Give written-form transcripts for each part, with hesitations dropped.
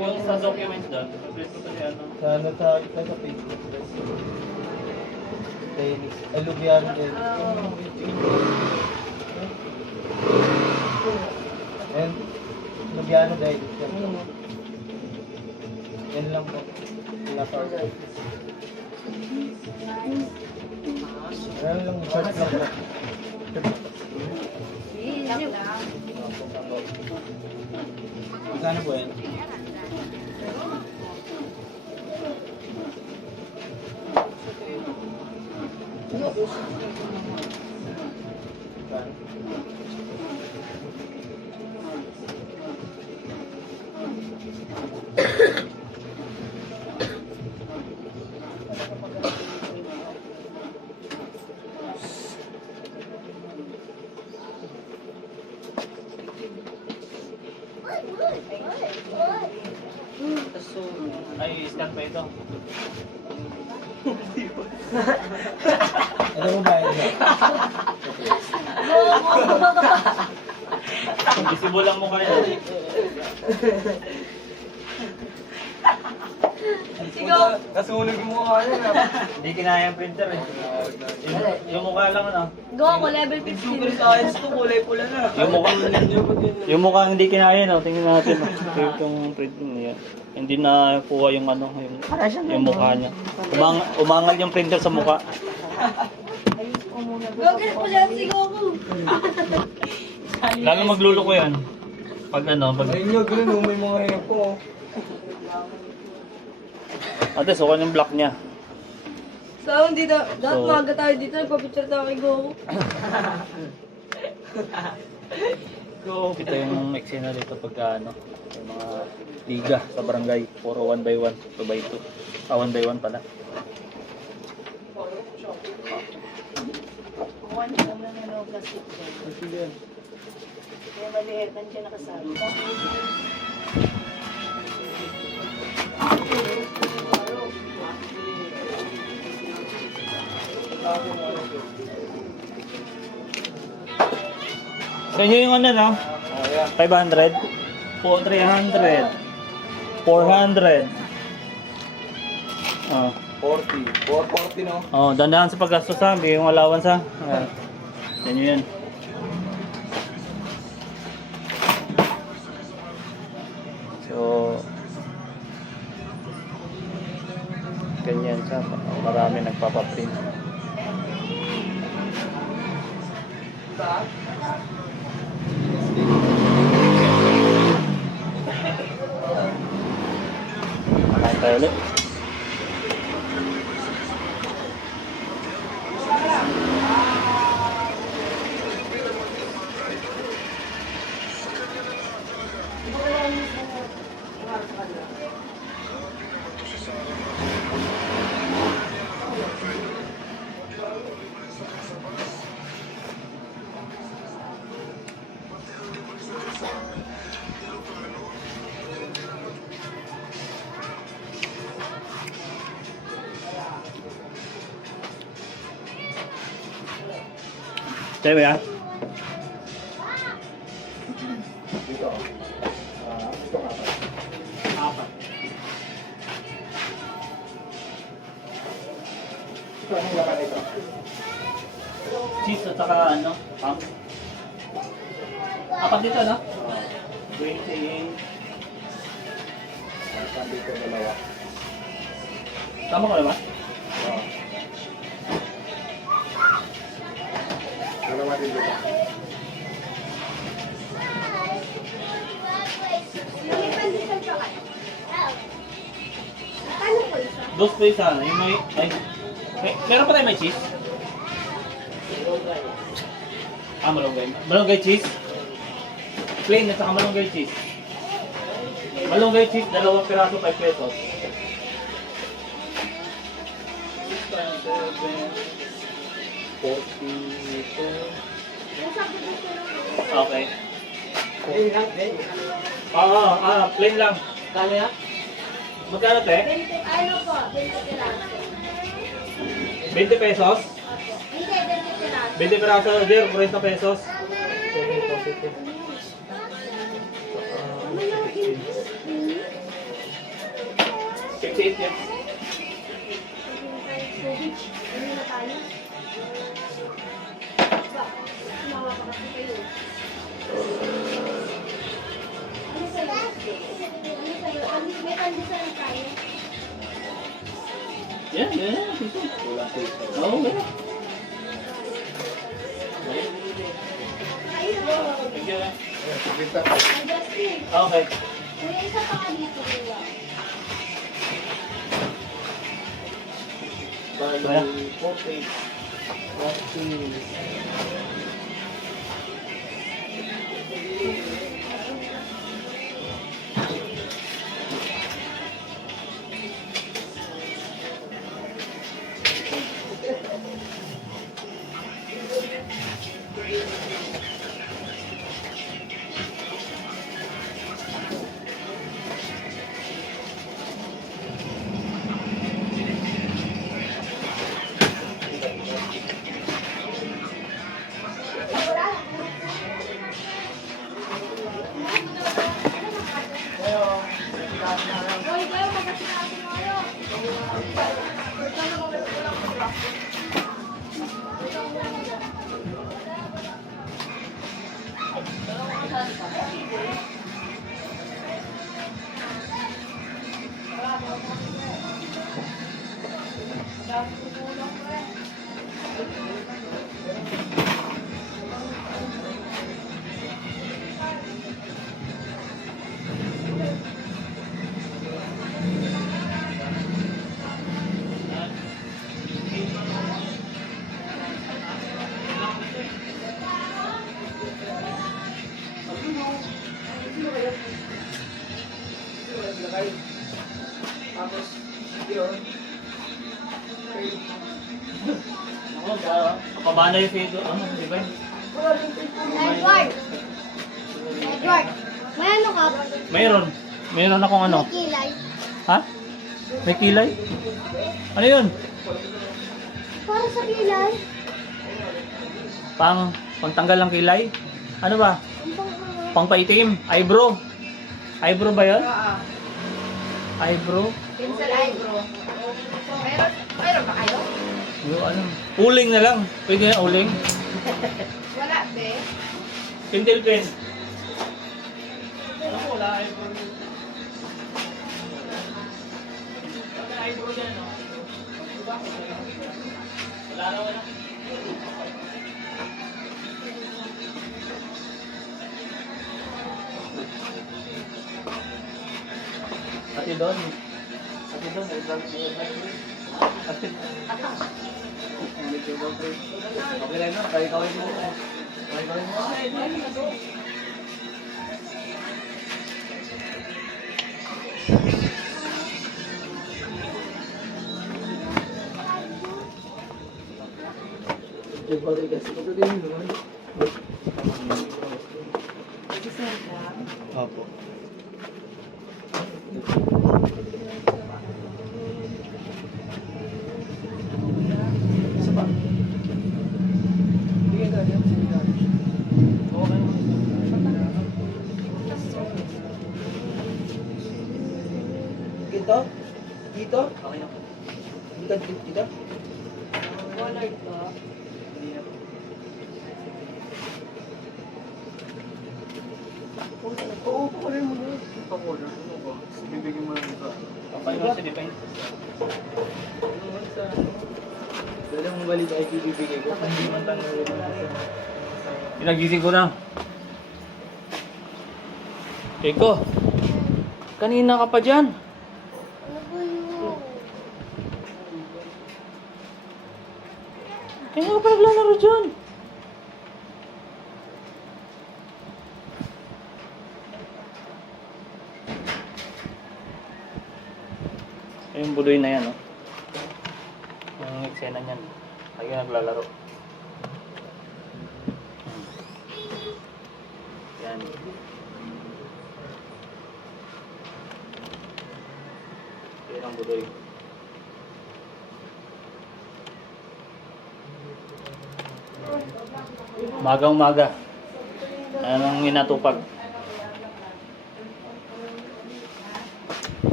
Yung sa documents doon, update ko kasi ano. Sa Facebook. Tennis. Alubian din. And Lubiano dahil. Yan lang po. Pinaka-order. Yan lang, search lang po. Magkano po yan? Ay, scan pa ito. Ito mo ba yun? Visible lang mo kayo. Sigaw! Nasunog yung mukha niya na. Hindi kinaya yung printer eh. Yung mukha lang ano. Go ako, level 15. Super science ko, kulay pula na. Yung mukha hindi kinaya no. Tingnan natin. Yung printing niya. Hindi na kuha yung ano, yung mukha niya. Umangal yung printer sa mukha. Gagawin ko yan, sigaw ko. Lalo magluluko yan. Pag ano, pag... Ayun nyo, gano'n, may mga hair po. Ate, sukan yung block niya. So, hindi na, dapat So- maaga tayo dito, nagpapicture tayo kay Go. Kita yung eksena dito pagka ano, yung mga liga sa barangay. Puro 1 by 1, 2 by 2. 1 by 1 pala. One mo na ng plastic dyan. Kaya maliit, nandiyan nakasali. Sa inyo yung ano no? 500? 300? 400? Oh. 40. 440, no? Oh, dandahan sa paggastos ha, bigay yung allowance ha. Yan yun. So, ganyan siya. Marami nagpapaprint. Makain tayo ulit. Tayo ba yan? Apat. Ito, anong laman ito? Cheese at saka ano? Ham? Apat dito no? 20. Sabi ko dalawa. Tama ko naman? Dalawa din dito. Dos pa isa. Yung may... Ay, meron pa tayo may cheese? Malunggay. Malunggay cheese? Plain at saka malunggay cheese. Malunggay cheese, 2 piraso, 5 pesos. 42. Okay. Plain lang. Kano yan? Magkano te? Ano po? 20 piraso. 20 pesos? Hindi, 20 piraso. 20 piraso, dear, 40 pesos. 68 yan. Yan, yan. Kulang po ito. Oo, ganun. Thank you. Bibinta. Okay. Kaya? Okay. Tapos, yun. Ako, kapabana yung feed. Ano, di ba? Edward! Edward! May ano ka? Mayroon. Mayroon akong ano. May kilay. Ha? May kilay? Ano yun? Para sa kilay. Pangtanggal ng kilay? Ano ba? Ang pang- Pangpaitim? Eyebrow? Eyebrow ba yun? Eyebrow? Pencil eyebrow. Mayroon ba kayo? Yung ano? Uling na lang. Pwede na uling. Wala, be. Pentel pen. Ano ko, wala eyebrow. Eyebrow yan, no? Wala na, wala. Ate Don. Ate Don, Ate Okay lang na, kaya kawin mo. Kaya kawin mo. Opo. Isa pa. Hindi ka dyan. Dito? Dito? Okay na. Dito? Colored ba? Oo, pakulay mo na. Pakulay mo ba? Bibigyan mo lang ito. Okay na si Depend. Dala mong balik ay bibigay ko. Hindi man lang Pinagising ko na. Eko, kanina ka pa dyan. Ano ba yun? Kanina ka pa naglalaro dyan. Yung buloy na yan, no? Yung eksena niyan. Kayo naglalaro. Yan. Yan ang buloy. Magang-maga. Anong inatupag?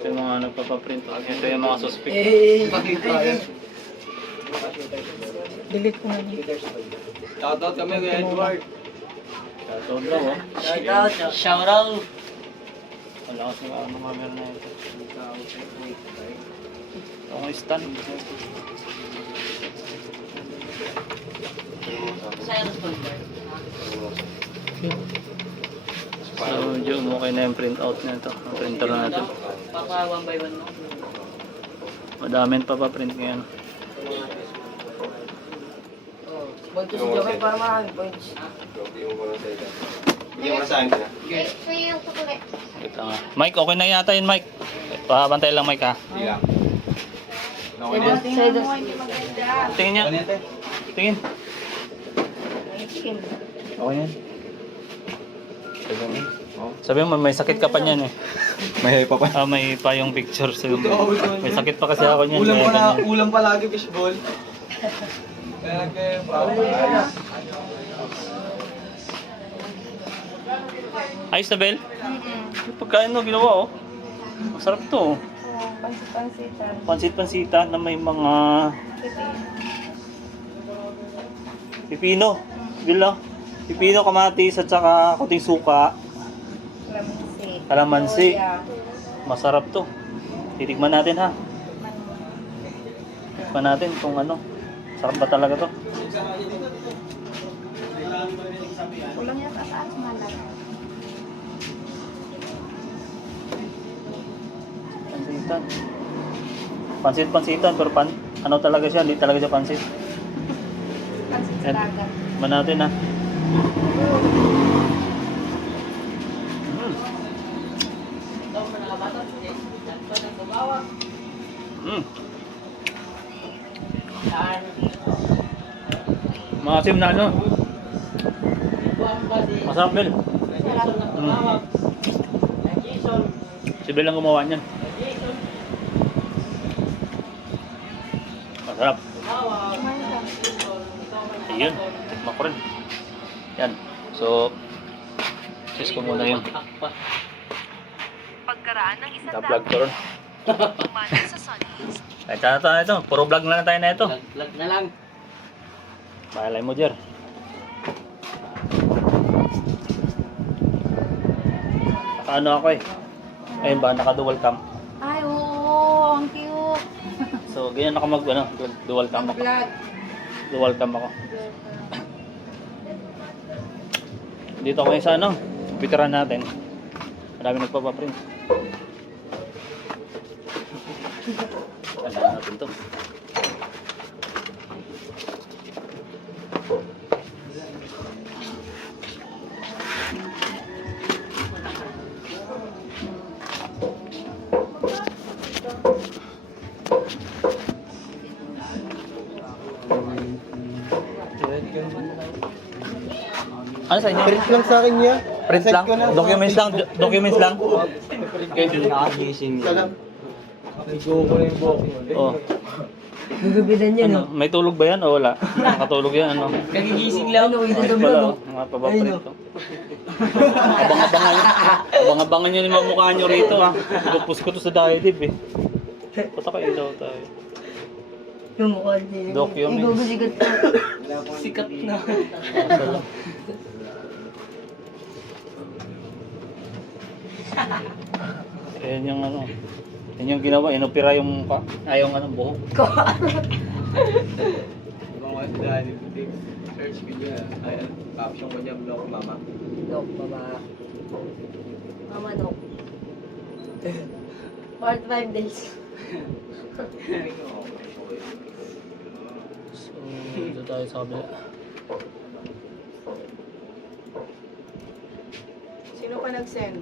Ito yung mga nagpapaprint. Ito yung mga suspect. Delete ko na niya. Shoutout kami kay Edward. Shoutout daw, oh. Shoutout. Wala kasi ano camera na ito. Ito ang stand. So, medyo okay na yung printout na ito. Ang printer natin. Paka 1 by 1 mo. Madaming papaprint ngayon. Point to si Joker para marami points. Bigyan mo na sa akin sila. So yung sukuli. Ito nga. Mike, okay na yata yun, Mike. Pabantay lang, Mike, ha? Hindi lang. Okay na yan. Tingnan mo, hindi maganda. Tingin niya. Ano yan, te? Tingin. Tingin. Okay yan. Sabi mo, may sakit ka pa niyan, eh. May pa pa. May pa yung picture. Sabi mo, may sakit pa kasi ako niyan. Ulam kaya pa na, ganyan. ulam palagi fishball. Kaya kayo Ayos na, Bel? Yung pagkain no, ginawa, oh. Masarap to, oh. Pansit-pansitan. Pansit-pansita na may mga pipino. Bilo. Pipino, kamatis, at saka kuting suka. Kalamansi. Kalamansi. Soya. Masarap to. Titikman natin, ha? Titikman natin kung ano. Sarap ba talaga to? Kulang yata sa akin malat. Pansitan. Pansit-pansitan, pero ano talaga siya? Hindi talaga siya pansit. Pansit sa Yan. dagat. Tikman natin, ha? Mm. Maasim na ano. Masarap, Bel. Si Bel ang gumawa niyan. Masarap. Ayun. Tikman ko rin. Yan. So, sis ko muna yun. Pagkaraan ng isang Na-vlog ko rin. Umano sa Sundays. Kahit ano tayo na ito. Puro vlog na lang tayo na ito. Lag na lang. Mahalay mo, Jer. Naka-ano ako eh. Ayun ba, naka-dual cam. Ay, oo. Ang cute. So, ganyan ako dual cam ako. Vlog. Dual cam ako. Dito ako ngayon sa ano, computeran natin. Marami nagpapaprint. Alam natin to. Ano sa inyo? Print lang sa akin niya. Print lang? Send ko na. Documents lang? Documents lang? Nakagising Isa lang. Nag-go ko na yung buhok mo. Oh. Gugubidan niya, Ano, may tulog ba yan o wala? Nakatulog yan, ano? Kagigising lang. Ayos pala, oh. Mga papaprint to. Abang-abangan nyo yung mga mukha nyo rito, ha. Pupus ko to sa diative, eh. Punta kayo daw tayo. Yung mukha niya. Documents. Igugusigat ka. Sikat na. Masala. Ayan yung ano. Yan yung ginawa, inopera yung yung ano, buhok. Ibang mga dali. Search video. Ay, caption ko dyan, vlog mama. Dok, baba. Mama, dok. For 5 days. So, dito tayo sa kabila. Sino pa nag-send?